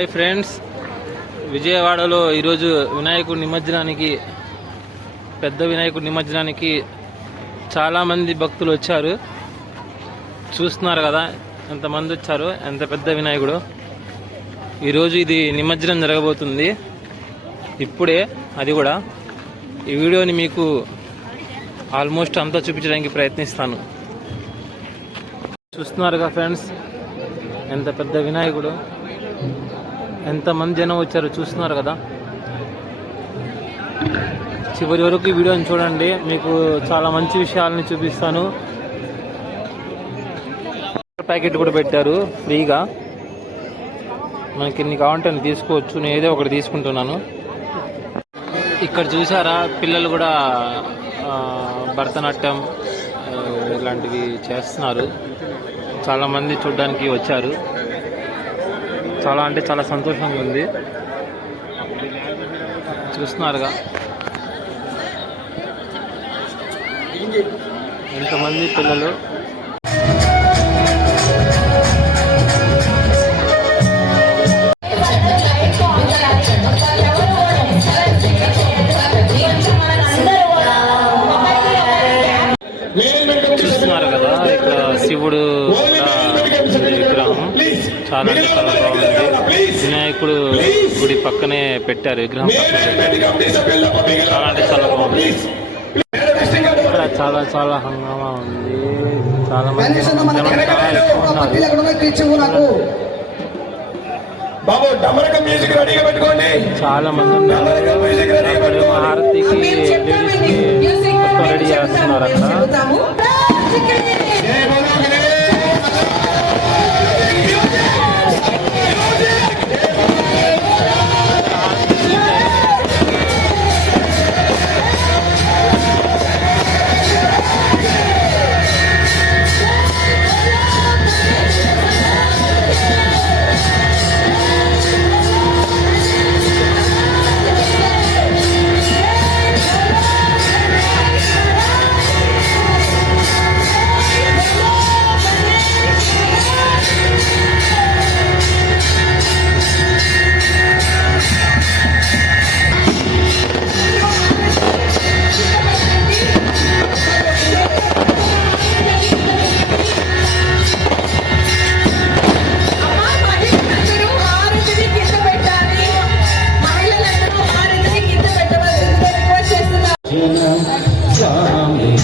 Hi friends. విజయవాడలో ఈరోజు వినాయకుడి నిమజ్జనానికి పెద్ద వినాయకుడి నిమజ్జనానికి చాలామంది భక్తులు వచ్చారు. చూస్తున్నారు కదా ఎంతమంది వచ్చారు ఎంత పెద్ద వినాయకుడు. ఈరోజు ఇది నిమజ్జనం జరగబోతుంది. ఇప్పుడే అది కూడా ఈ వీడియోని మీకు ఆల్మోస్ట్ అంతా చూపించడానికి ప్రయత్నిస్తాను. చూస్తున్నారుగా ఫ్రెండ్స్ ఎంత పెద్ద వినాయకుడు. ఎంతమంది జనం వచ్చారో చూస్తున్నారు కదా. చివరి వరకు ఈ వీడియోని చూడండి. మీకు చాలా మంచి విషయాలని చూపిస్తాను. ప్యాకెట్ కూడా పెట్టారు ఫ్రీగా. మనకి ఎన్ని కావాలంటే తీసుకోవచ్చు. నేను ఏదో ఒకటి తీసుకుంటున్నాను. ఇక్కడ చూసారా పిల్లలు కూడా భరతనాట్యం ఇలాంటివి చేస్తున్నారు. చాలామంది చూడడానికి వచ్చారు. చాలా అంటే చాలా సంతోషంగా ఉంది. చూస్తున్నారుగా. ఎంతమంది పిల్లలు? చాలా అంటే చాలా బాగుంది. వినాయకుడు గుడి పక్కనే పెట్టారు విగ్రహం పక్కన చాలా అంటే చాలా బాగుంది. ఇక్కడ చాలా చాలా హంగామా ఉంది. చాలా మంది చాలా ఎక్కువ ఉన్నారు. బాబు డమరక మ్యూజిక్ రెడీగా పెట్టుకోండి. చాలా మంది ఉన్నారు. హారతికి లేడీస్కి రెడీ చేస్తున్నారు అక్కడ. అందరు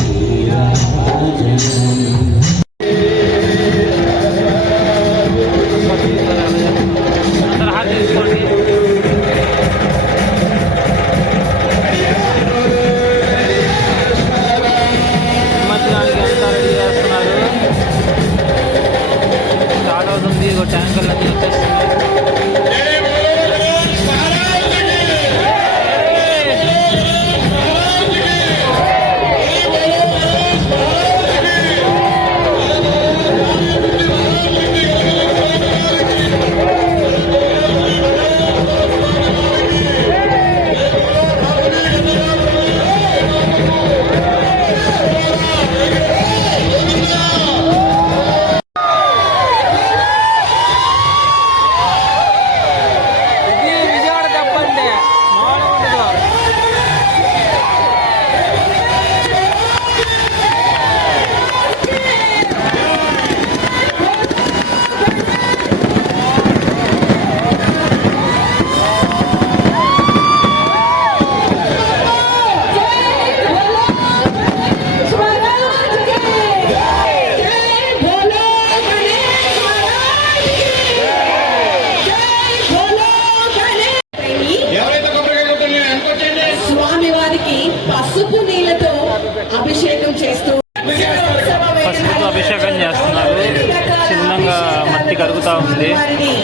ఉంది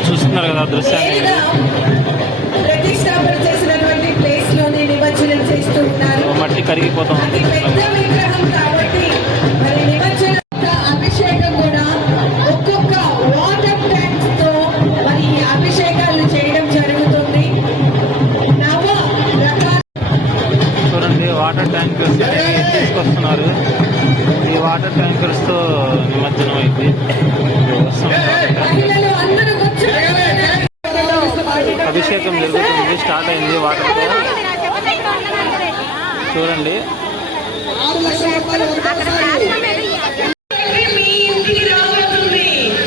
చూస్తున్నారు కదా దృశ్యాన్ని. మట్టి కరిగిపోతా ఉంది. చూడండి వాటర్ అనేవి తీసుకొస్తున్నారు. ఈ వాటర్ ట్యాంకర్స్తో నిమజ్జనం అయింది. వాటర్ అభిషేకం జరుగుతుంది. స్టార్ట్ అయింది వాటర్తో చూడండి.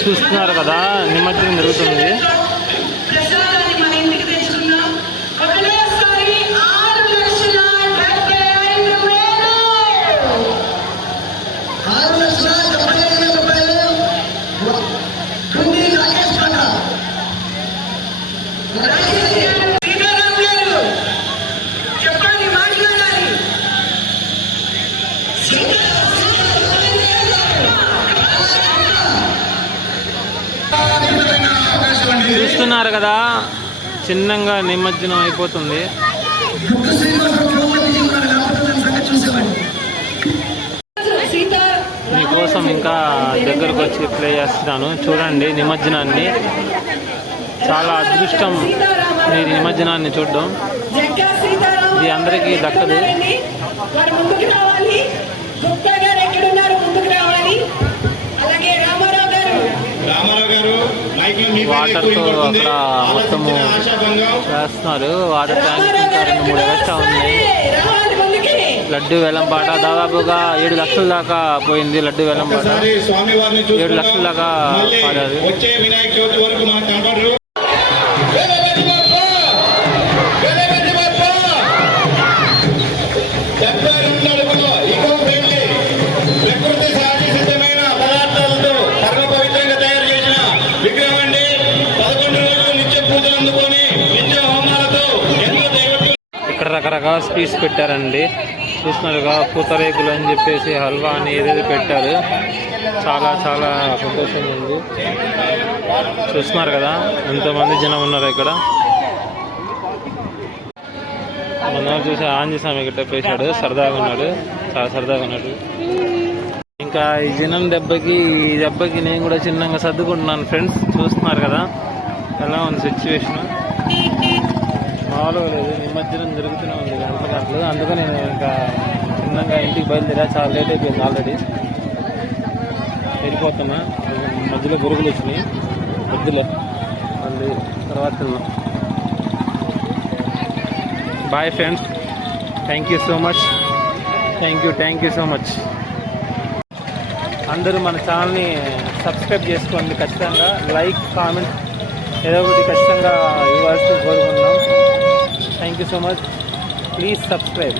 చూస్తున్నారు కదా నిమజ్జనం జరుగుతుంది. చూస్తున్నారు కదా చిన్నంగా నిమజ్జనం అయిపోతుంది. మీకోసం ఇంకా దగ్గరకు వచ్చి ప్లే చేస్తున్నాను. చూడండి నిమజ్జనాన్ని. చాలా అదృష్టం మీరు నిమజ్జనాన్ని చూడడం. ఇది అందరికీ దక్కదు. వాటర్తో ఎక్కువ వినపడుతుంది. అక్కడ మొత్తము చేస్తున్నారు వాటర్ ట్యాంక్ ఇంకా రెండు మూడు ఎక్స్ట్రా ఉన్నాయి ముందుకి లడ్డు వేలం పాట దాదాపుగా ఏడు లక్షల దాకా పోయింది లడ్డు వేలం పాట ఒకసారి స్వామి వారిని ఏడు లక్షల దాకా పాడారు. ఇక్కడ రకరకాల స్వీట్స్ పెట్టారండి. చూస్తున్నారుగా పూతరేకులు అని చెప్పేసి హల్వా అని ఏదేదో పెట్టారు. చాలా చాలా సంతోషంగా ఉంది. చూస్తున్నారు కదా ఎంతోమంది జనం ఉన్నారు ఇక్కడ. మొన్న చూసి ఆంజీ స్వామి గిట్ట పేశాడు సరదాగా ఉన్నాడు. చాలా సరదాగా ఉన్నాడు. ఇంకా ఈ జనం దెబ్బకి ఈ దెబ్బకి నేను కూడా చిన్నగా సర్దుకుంటున్నాను. ఫ్రెండ్స్ చూస్తున్నారు కదా. ఎలా ఉంది సిచ్యువేషన్ మామూలుగా లేదు నిమజ్జనం జరుగుతూనే ఉంది. గంట గంటలు అందుకని నేను ఇంకా చిన్నగా ఇంటికి బయలుదేరా. చాలా లేట్ అయిపోయింది ఆల్రెడీ. వెళ్ళిపోతున్నా. మధ్యలో గురుగులు వచ్చినాయి. మధ్యలో. మళ్ళీ తర్వాత bye friends. Thank you so much. Thank you thank you so much. అందరూ మన ఛానల్ని సబ్స్క్రైబ్ చేసుకోండి ఖచ్చితంగా. లైక్ కామెంట్ ఏదో ఒకటి ఖచ్చితంగా ఇవ్వాల్సి కోరుకుంటున్నాం. Thank you so much please subscribe